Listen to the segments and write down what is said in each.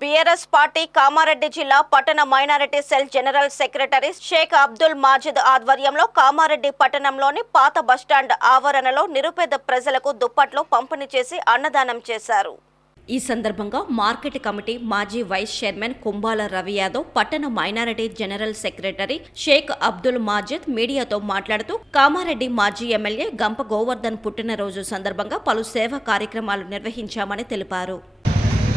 BRS party Kamareddy జిల్లా పట్టణ minority cell general secretary Shaik Abdul Majid ఆధ్వర్యంలో కామారెడ్డి పట్టణంలోని పాత బస్టాండ్ ఆవరణలో నిరుపేద ప్రజలకు దుప్పట్లు పంపిణీ చేసి అన్నదానం చేశారు. ఈ సందర్భంగా మార్కెట్ కమిటీ మాజీ వైస్ చైర్మన్ కుంభాల రవి యాదవ్, పట్టణ minority general secretary Shaik Abdul Majid మీడియాతో మాట్లాడుతూ కామారెడ్డి మాజీ ఎమ్మెల్యే గంప గోవర్ధన్ పుట్టినరోజు సందర్భంగా పలు సేవా కార్యక్రమాలు నిర్వహించామని తెలిపారు.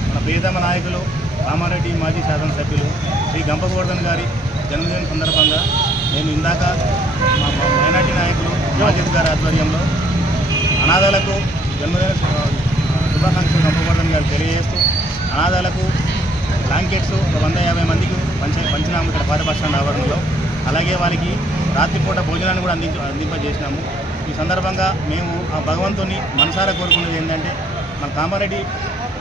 మన ప్రియతమ నాయకులు కామారెడ్డి మాజీ శాసనసభ్యులు శ్రీ గంప గోవర్ధన్ గారి జన్మదిన సందర్భంగా నేను ఇందాక మా మైనార్టీ నాయకులు మాజిద్ గారి ఆధ్వర్యంలో అనాథాలకు జన్మదిన శుభాకాంక్షలు గంప గోవర్ధన్ గారు తెలియజేస్తూ అనాథాలకు బ్లాంకెట్స్ 150 మందికి పంచినాము ఇక్కడ పాత బస్టాండ్ ఆవరణలో. అలాగే వారికి రాత్రిపూట భోజనాన్ని కూడా అందింపజేసినాము. ఈ సందర్భంగా మేము ఆ భగవంతుని మనసారా కోరుకున్నది ఏంటంటే మన కామారెడ్డి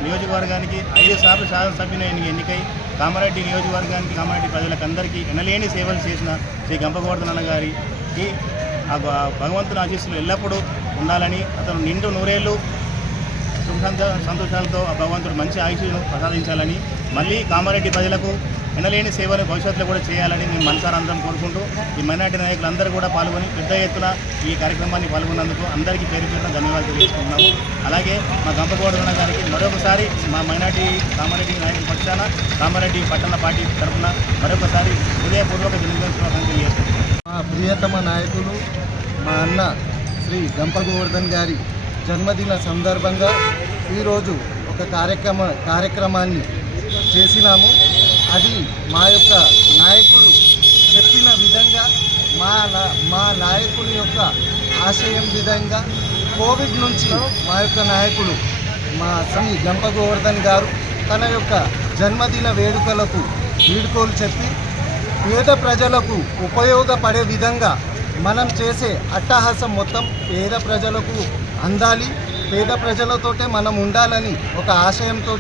నియోజకవర్గానికి 5 సార్లు శాసనసభ్యుని ఎన్నికై కామారెడ్డి నియోజకవర్గానికి కామారెడ్డి ప్రజలకు అందరికీ ఎనలేని సేవలు చేసిన శ్రీ గంప గోవర్ధన్ అన్న గారికి ఆ భగవంతుని ఆశీస్సులు ఎల్లప్పుడూ ఉండాలని, అతను నిండు నూరేళ్ళు సుఖ సంతోషాలతో ఆ భగవంతుడు మంచి ఆయుష్ను ప్రసాదించాలని, మళ్ళీ కామారెడ్డి ప్రజలకు ఎనలేని సేవలు భవిష్యత్తులో కూడా చేయాలని మేము మనసారా అందరం కోరుకుంటూ ఈ మైనార్టీ నాయకులు కూడా పాల్గొని పెద్ద ఎత్తున ఈ కార్యక్రమాన్ని పాల్గొన్నందుకు అందరికీ పేరు పేరున ధన్యవాదాలు తెలియజేసుకుంటున్నాము. అలాగే మా గంప గోవర్ధన్ గారికి మరొకసారి మా కామారెడ్డి నాయకుల పక్షాన కామారెడ్డి పట్టణ పార్టీ తరఫున మరొకసారి హృదయపూర్వక జన్మదిన శుభాకాంక్షలు తెలియజేస్తున్నాం. మా ప్రియతమ నాయకులు మా అన్న శ్రీ గంప గోవర్ధన్ గారి జన్మదిన సందర్భంగా ఈరోజు ఒక కార్యక్రమాన్ని చేసినాము. అది మా యొక్క నాయకుడు చెప్పిన విధంగా మా నాయకుని యొక్క ఆశయం విధంగా కోవిడ్ నుంచి మా యొక్క నాయకుడు మా శ్రీ గంప గోవర్ధన్ గారు తన యొక్క జన్మదిన వీడుకోలు చెప్పి పేద ప్రజలకు ఉపయోగపడే విధంగా మనం చేసే అట్టహాసం మొత్తం పేద ప్రజలకు అందాలి, పేద ప్రజలతోటే మనం ఉండాలని ఒక ఆశయంతో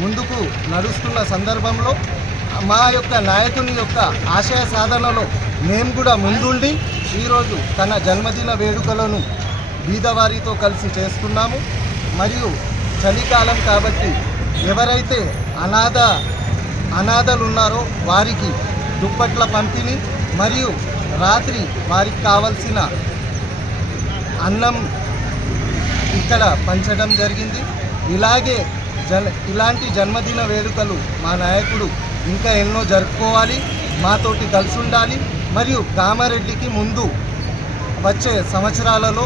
ముందుకు నడుస్తున్న సందర్భంలో మా యొక్క నాయకుని యొక్క ఆశయ సాధనలో మేము కూడా ముందుండి ఈరోజు తన జన్మదిన వేడుకలను బీదవారితో కలిసి చేస్తున్నాము. మరియు చలికాలం కాబట్టి ఎవరైతే అనాథలు ఉన్నారో వారికి దుప్పట్ల పంపిణీ మరియు రాత్రి వారికి కావలసిన అన్నం ఇక్కడ పంచడం జరిగింది. ఇలాంటి జన్మదిన వేడుకలు మా నాయకుడు ఇంకా ఎన్నో జరుపుకోవాలి, మాతోటి కలిసి ఉండాలి, మరియు కామారెడ్డికి ముందు వచ్చే సంవత్సరాలలో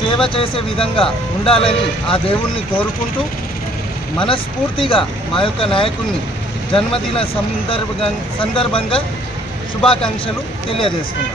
సేవ చేసే విధంగా ఉండాలని ఆ దేవుణ్ణి కోరుకుంటూ మనస్ఫూర్తిగా మా యొక్క నాయకుడిని జన్మదిన సందర్భంగా శుభాకాంక్షలు తెలియజేస్తున్నాం.